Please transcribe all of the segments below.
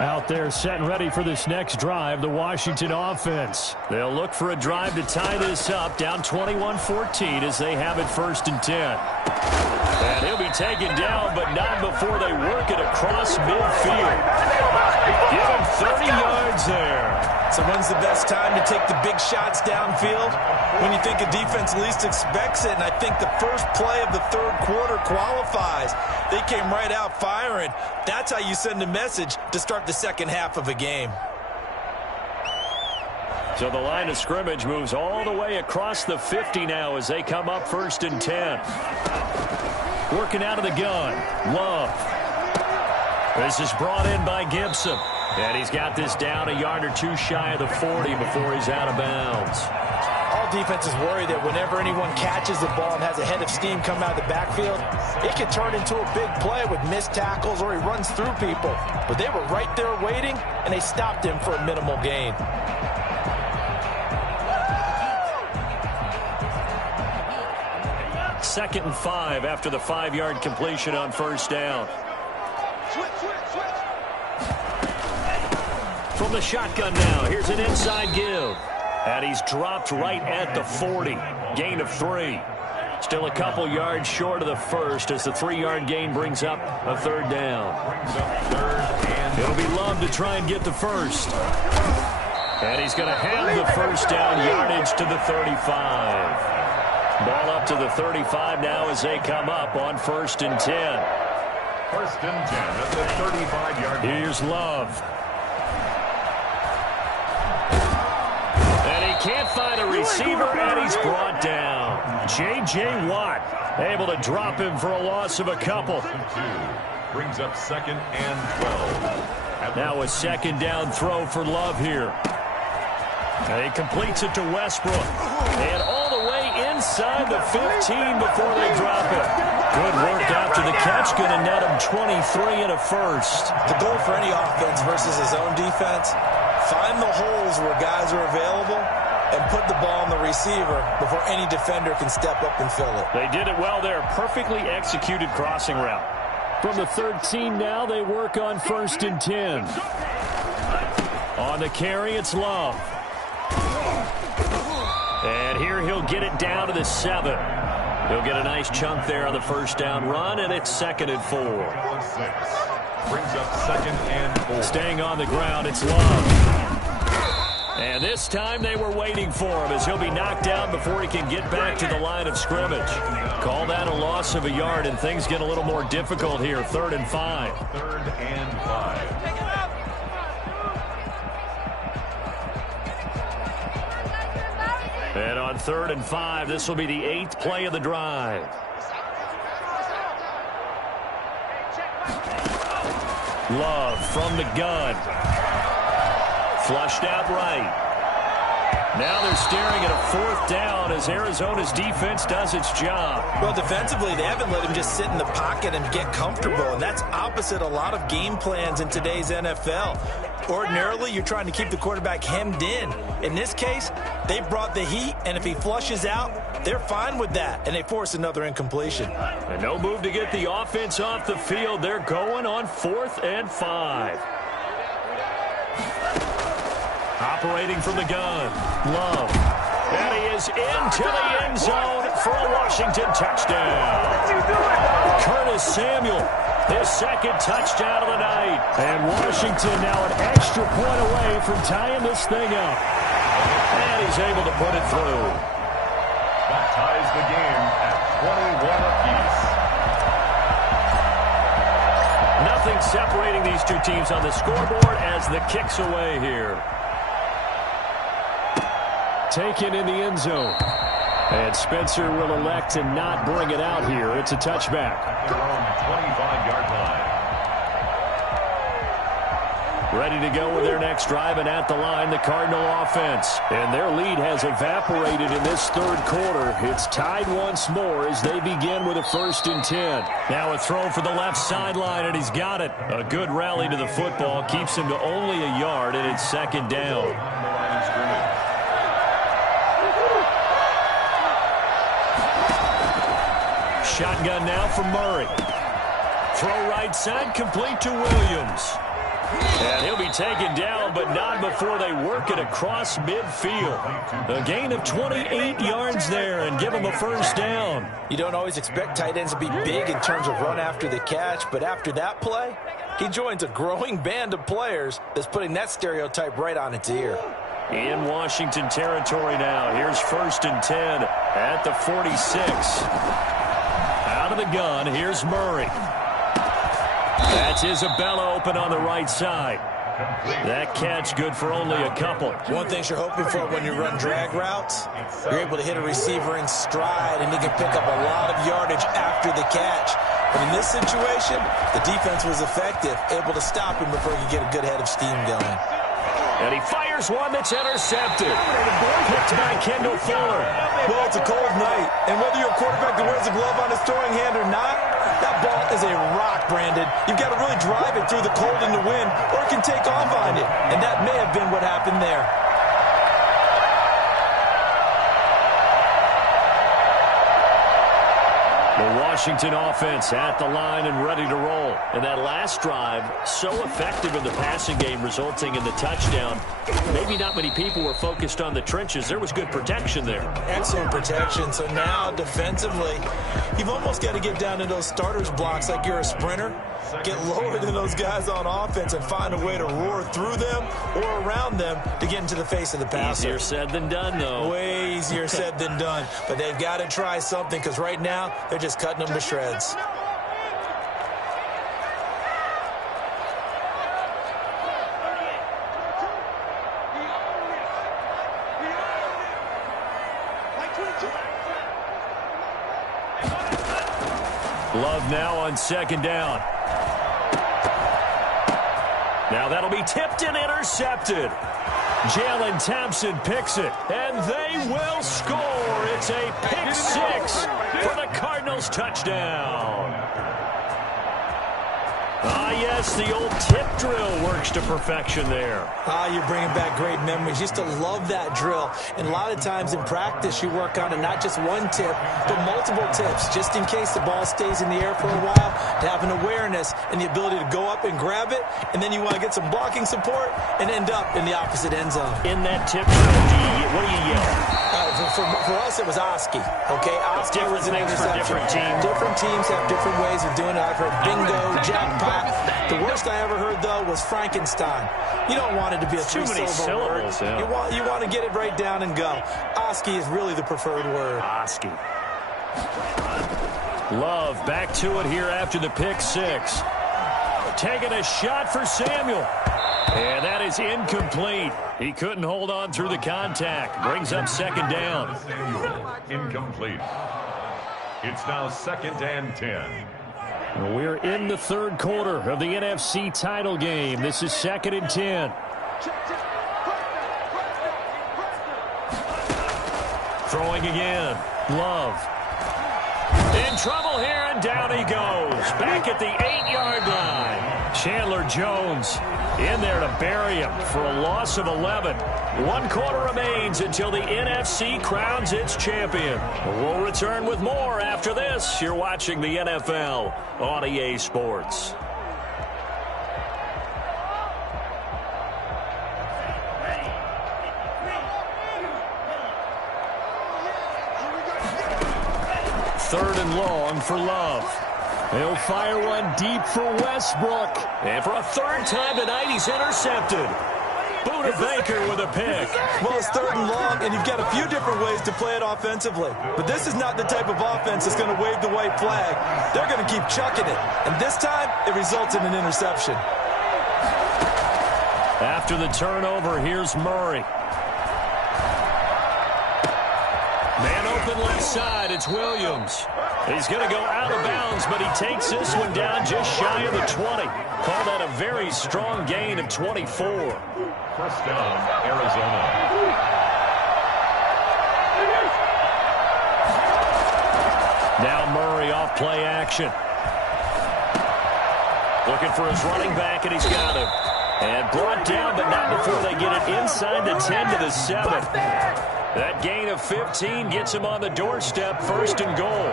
Out there set and ready for this next drive, the Washington offense. They'll look for a drive to tie this up, down 21-14 as they have it 1st and 10. And he'll be taken down, but not before they work it across midfield. Give him 30 yards there. So when's the best time to take the big shots downfield? When you think a defense least expects it, and I think the first play of the 3rd quarter qualifies. They came right out firing. That's how you send a message to start the second half of a game. So the line of scrimmage moves all the way across the 50 now as they come up 1st and 10. Working out of the gun, Love. This is brought in by Gibson. And he's got this down a yard or two shy of the 40 before he's out of bounds. All defenses worry that whenever anyone catches the ball and has a head of steam come out of the backfield, it can turn into a big play with missed tackles or he runs through people. But they were right there waiting, and they stopped him for a minimal gain. Second and 5 after the 5-yard completion on 1st down. From the shotgun now, here's an inside give. And he's dropped right at the 40. Gain of 3. Still a couple yards short of the first as the 3-yard gain brings up a 3rd down. It'll be Love to try and get the first. And he's going to have the 1st down yardage to the 35. Ball up to the 35 now as they come up on 1st and 10. 1st and 10 at the 35-yard line. Here's Love. And he can't find a receiver, and he's brought down. J.J. Watt able to drop him for a loss of a couple. Brings up 2nd and 12. Now a 2nd down throw for Love here. And he completes it to Westbrook. And all the way inside the 15 before they drop it. Good work after the catch. Going to net him 23 and a first. The goal for any offense versus his own defense, find the holes where guys are available and put the ball on the receiver before any defender can step up and fill it. They did it well there. Perfectly executed crossing route. From the 13 now, they work on 1st and 10. On the carry, it's Love. And here he'll get it down to the 7. He'll get a nice chunk there on the 1st down run, and it's 2nd and 4. Brings up 2nd and 4. Staying on the ground, it's Love. And this time they were waiting for him as he'll be knocked down before he can get back to the line of scrimmage. Call that a loss of a yard, and things get a little more difficult here. 3rd and 5. 3rd and 5. And on 3rd and 5, this will be the 8th play of the drive. Love from the gun. Flushed out right. Now they're staring at a 4th down as Arizona's defense does its job. Well, defensively, they haven't let him just sit in the pocket and get comfortable, and that's opposite a lot of game plans in today's NFL. Ordinarily, you're trying to keep the quarterback hemmed in. In this case, they brought the heat, and if he flushes out, they're fine with that, and they force another incompletion. And no move to get the offense off the field. They're going on 4th and 5. Operating from the gun, Love. And he is into the end zone for a Washington touchdown. Curtis Samuel, his 2nd touchdown of the night. And Washington now an extra point away from tying this thing up. And he's able to put it through. That ties the game at 21 apiece. Nothing separating these two teams on the scoreboard as the kick's away here. Taken in the end zone. And Spencer will elect to not bring it out here. It's a touchback. They're on the 25-yard line. Ready to go with their next drive, and at the line, the Cardinal offense. And their lead has evaporated in this 3rd quarter. It's tied once more as they begin with a 1st and 10. Now a throw for the left sideline, and he's got it. A good rally to the football keeps him to only a yard, and it's 2nd down. Shotgun now for Murray. Throw right side, complete to Williams. And he'll be taken down, but not before they work it across midfield. A gain of 28 yards there and give him a first down. You don't always expect tight ends to be big in terms of run after the catch, but after that play, he joins a growing band of players that's putting that stereotype right on its ear. In Washington territory now. Here's 1st and 10 at the 46. Out of the gun, here's Murray. That's Isabella open on the right side. That catch good for only a couple. One thing you're hoping for when you run drag routes, you're able to hit a receiver in stride, and he can pick up a lot of yardage after the catch. But in this situation, the defense was effective, able to stop him before he could get a good head of steam going. And he fires one that's intercepted. Picked by Kendall Fuller. Well, it's a cold night, and whether you're a quarterback that wears a glove on his throwing hand or not, that ball is a rock, Brandon. You've got to really drive it through the cold and the wind, or it can take off on you. And that may have been what happened there. The Washington offense at the line and ready to roll. And that last drive, so effective in the passing game, resulting in the touchdown. Maybe not many people were focused on the trenches. There was good protection there. Excellent protection. So now, defensively, you've almost got to get down to those starters blocks like you're a sprinter. Get lower than those guys on offense and find a way to roar through them or around them to get into the face of the passer. Easier said than done, though. Way easier said than done. But they've got to try something because right now they're just cutting them to shreds. Love now on 2nd down. Now that'll be tipped and intercepted. Jalen Thompson picks it, and they will score. It's a pick 6 for the Cardinals touchdown. Ah, yes, the old tip drill works to perfection there. You're bringing back great memories. Used to love that drill. And a lot of times in practice, you work on it, not just one tip, but multiple tips, just in case the ball stays in the air for a while, to have an awareness and the ability to go up and grab it, and then you want to get some blocking support and end up in the opposite end zone. In that tip drill, what do you yell? For us, it was Oski. Okay, Oski was an interception. Different teams. Different teams have different ways of doing it. I've heard bingo, jackpot. The worst I ever heard, though, was Frankenstein. You don't want it to be a three-syllable word. Yeah. You want to get it right down and go. Oski is really the preferred word. Oski. Love back to it here after the pick 6. Taking a shot for Samuel. And that is incomplete. He couldn't hold on through the contact. Brings up 2nd down. Incomplete. It's now 2nd and 10. We're in the 3rd quarter of the NFC title game. This is 2nd and 10. Throwing again. Love. In trouble here, and down he goes. Back at the 8-yard line. Chandler Jones in there to bury him for a loss of 11. 1 quarter remains until the NFC crowns its champion. We'll return with more after this. You're watching the NFL on EA Sports. Third and long for Love. He'll fire one deep for Westbrook. And for a 3rd time tonight, he's intercepted. Buda Baker with a pick. Well, it's 3rd and long, and you've got a few different ways to play it offensively. But this is not the type of offense that's going to wave the white flag. They're going to keep chucking it. And this time, it results in an interception. After the turnover, here's Murray. Man open left side, it's Williams. He's going to go out of bounds, but he takes this one down just shy of the 20. Call that a very strong gain of 24. First down, Arizona. Now Murray off play action. Looking for his running back, and he's got him. And brought down, but not before they get it inside the 10 to the 7. That gain of 15 gets him on the doorstep, 1st and goal.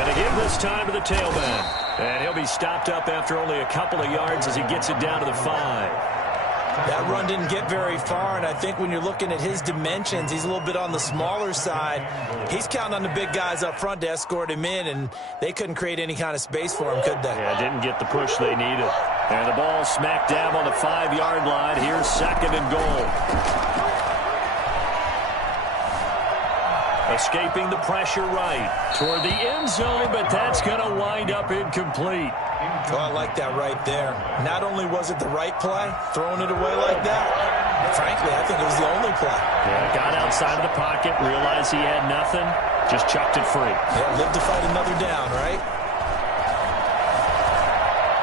And to give this time to the tailback. And he'll be stopped up after only a couple of yards as he gets it down to the 5. That run didn't get very far, and I think when you're looking at his dimensions, he's a little bit on the smaller side. He's counting on the big guys up front to escort him in, and they couldn't create any kind of space for him, could they? Yeah, didn't get the push they needed. And the ball smack dab on the 5-yard line. Here's 2nd and goal. Escaping the pressure right toward the end zone, but that's going to wind up incomplete. Oh, I like that right there. Not only was it the right play, throwing it away like that, frankly, I think it was the only play. Yeah, got outside of the pocket, realized he had nothing, just chucked it free. Yeah, lived to fight another down, right?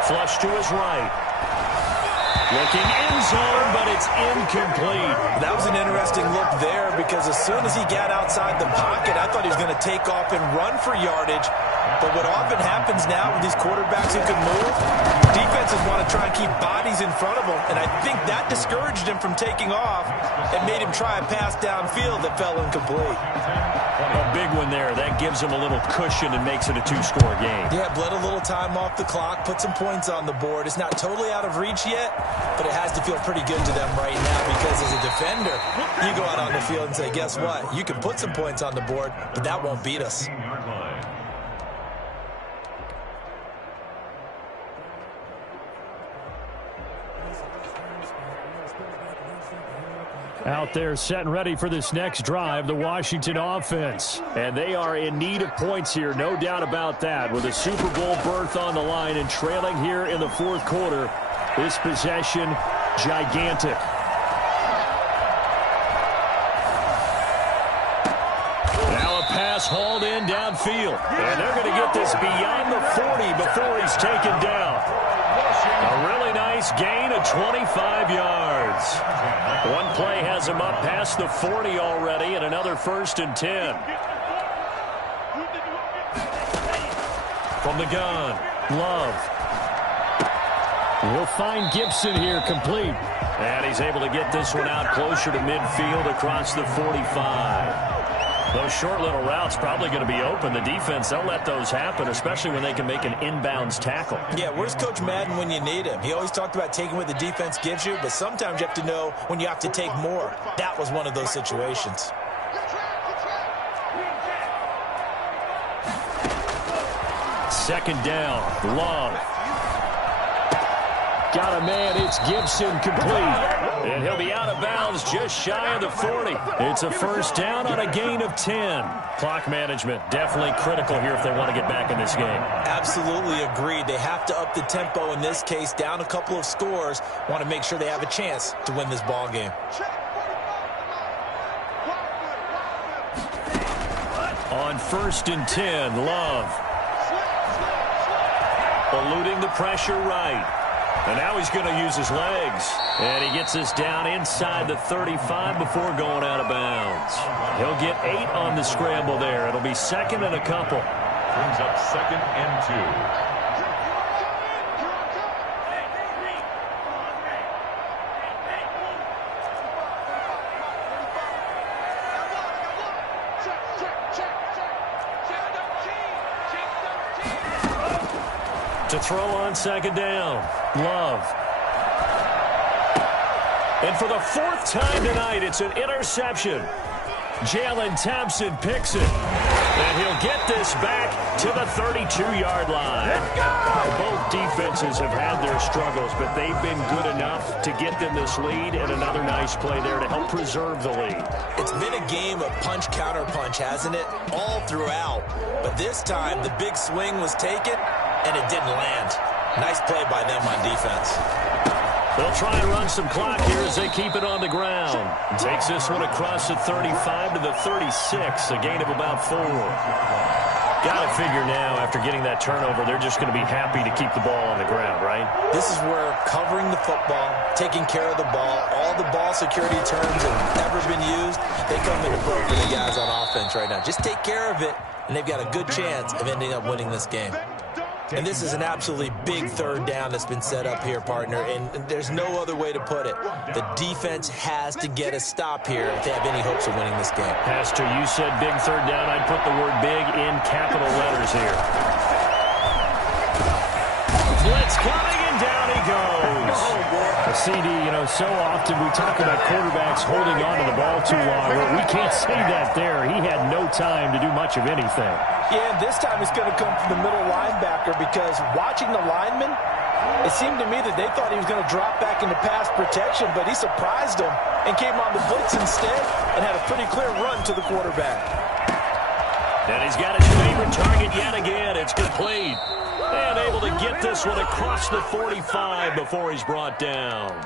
Flush to his right. Looking end zone, but it's incomplete. That was an interesting look there because as soon as he got outside the pocket, I thought he was going to take off and run for yardage. But what often happens now with these quarterbacks who can move, defenses want to try and keep bodies in front of them, and I think that discouraged him from taking off and made him try a pass downfield that fell incomplete. A big one there. That gives him a little cushion and makes it a 2-score game. Yeah, bled a little time off the clock, put some points on the board. It's not totally out of reach yet, but it has to feel pretty good to them right now because as a defender, you go out on the field and say, guess what? You can put some points on the board, but that won't beat us. Out there set and ready for this next drive, the Washington offense. And they are in need of points here, no doubt about that. With a Super Bowl berth on the line and trailing here in the 4th quarter, this possession gigantic. Now a pass hauled in downfield. And they're going to get this beyond the 40 before he's taken down. A really nice gain of 25 yards. One play has him up past the 40 already, and another 1st and 10. From the gun, Love. We'll find Gibson here complete. And he's able to get this one out closer to midfield across the 45. Those short little routes probably going to be open. The defense, they'll let those happen, especially when they can make an inbounds tackle. Yeah, where's Coach Madden when you need him? He always talked about taking what the defense gives you, but sometimes you have to know when you have to take more. That was one of those situations. Second down, Love. Got a man, it's Gibson complete. And he'll be out of bounds just shy of the 40. It's a 1st down on a gain of 10. Clock management definitely critical here if they want to get back in this game. Absolutely agreed. They have to up the tempo in this case, down a couple of scores. Want to make sure they have a chance to win this ball game. On 1st and 10, Love. Eluding the pressure right. And now he's going to use his legs. And he gets this down inside the 35 before going out of bounds. He'll get 8 on the scramble there. It'll be 2nd and a couple. Brings up 2nd and 2. To throw on 2nd down, Love. And for the 4th time tonight, it's an interception. Jalen Thompson picks it. And he'll get this back to the 32-yard line. Both defenses have had their struggles, but they've been good enough to get them this lead, and another nice play there to help preserve the lead. It's been a game of punch-counter-punch, hasn't it? All throughout. But this time, the big swing was taken, and it didn't land. Nice play by them on defense. They'll try and run some clock here as they keep it on the ground. Takes this one across the 35 to the 36, a gain of about 4. Got to figure now, after getting that turnover, they're just going to be happy to keep the ball on the ground, right? This is where covering the football, taking care of the ball, all the ball security terms have ever been used, they come into play for the guys on offense right now. Just take care of it, and they've got a good chance of ending up winning this game. And this is an absolutely big third down that's been set up here, partner, and there's no other way to put it. The defense has to get a stop here if they have any hopes of winning this game. Pastor, you said big third down. I'd put the word big in capital letters here. Blitz coming, and down he goes. CD, so often we talk about quarterbacks holding on to the ball too long. Well, we can't say that there. He had no time to do much of anything. Yeah, and this time it's going to come from the middle linebacker because watching the lineman, it seemed to me that they thought he was going to drop back into pass protection, but he surprised them and came on the blitz instead and had a pretty clear run to the quarterback. And he's got his favorite target yet again. It's complete. And able to get this one across the 45 before he's brought down.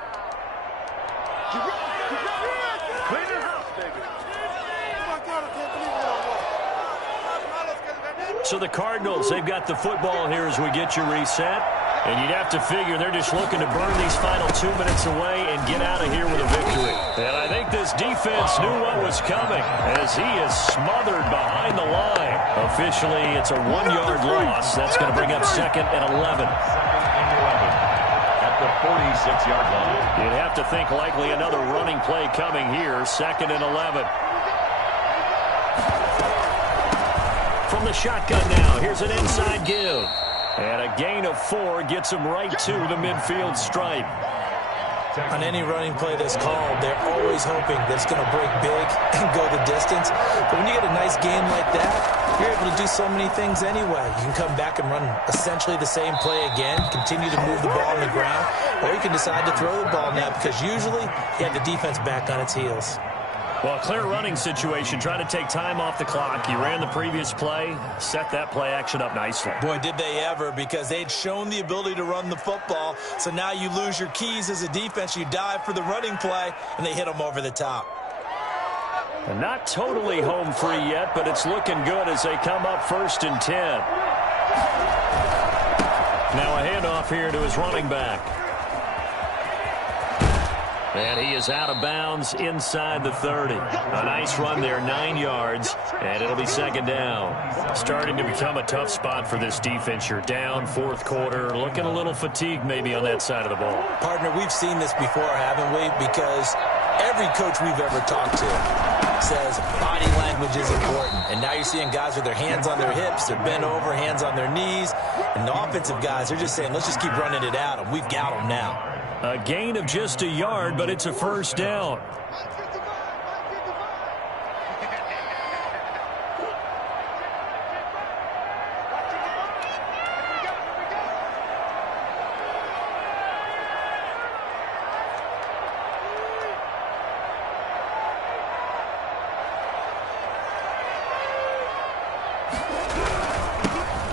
So the Cardinals, they've got the football here as we get you reset. And you'd have to figure they're just looking to burn these final 2 minutes away and get out of here with a victory. And I think this defense knew what was coming as he is smothered behind the line. Officially, it's a 1-yard loss. That's going to bring up 2nd and 11. At the 46-yard line. You'd have to think likely another running play coming here. 2nd and 11. From the shotgun now, here's an inside give. And a gain of 4 gets him right to the midfield stripe. On any running play that's called, they're always hoping that it's going to break big and go the distance. But when you get a nice game like that, you're able to do so many things anyway. You can come back and run essentially the same play again, continue to move the ball on the ground, or you can decide to throw the ball now because usually you have the defense back on its heels. Well, clear running situation, trying to take time off the clock. You ran the previous play, set that play action up nicely. Boy, did they ever, because they'd shown the ability to run the football. So now you lose your keys as a defense. You dive for the running play, and they hit them over the top. And not totally home free yet, but it's looking good as they come up 1st and 10. Now a handoff here to his running back. And he is out of bounds inside the 30. A nice run there, 9 yards, and it'll be 2nd down. Starting to become a tough spot for this defense. You're down 4th quarter, looking a little fatigued maybe on that side of the ball. Partner, we've seen this before, haven't we? Because every coach we've ever talked to says body language is important. And now you're seeing guys with their hands on their hips, they're bent over, hands on their knees. And the offensive guys, they're just saying, let's just keep running it at them. We've got them now. A gain of just a yard, but it's a 1st down.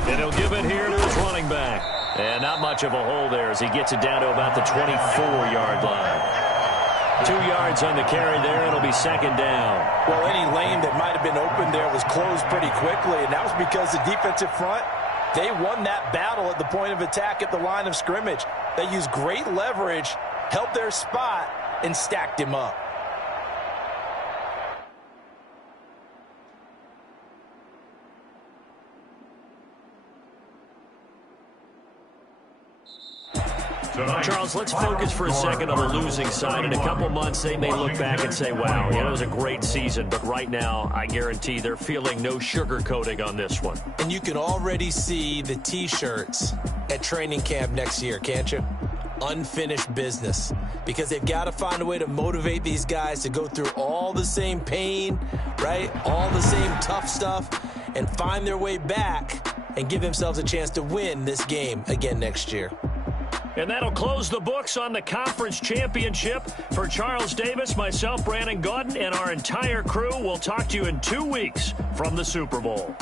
And he'll give it here to his running back. And not much of a hole there as he gets it down to about the 24-yard line. 2 yards on the carry there. It'll be 2nd down. Well, any lane that might have been open there was closed pretty quickly, and that was because the defensive front, they won that battle at the point of attack at the line of scrimmage. They used great leverage, held their spot, and stacked him up. Charles, let's focus for a second on the losing side. In a couple months, they may look back and say, wow, it was a great season. But right now, I guarantee they're feeling no sugarcoating on this one. And you can already see the T-shirts at training camp next year, can't you? Unfinished business. Because they've got to find a way to motivate these guys to go through all the same pain, right? All the same tough stuff, and find their way back and give themselves a chance to win this game again next year. And that'll close the books on the conference championship. For Charles Davis, myself, Brandon Gaudin, and our entire crew, we'll talk to you in 2 weeks from the Super Bowl.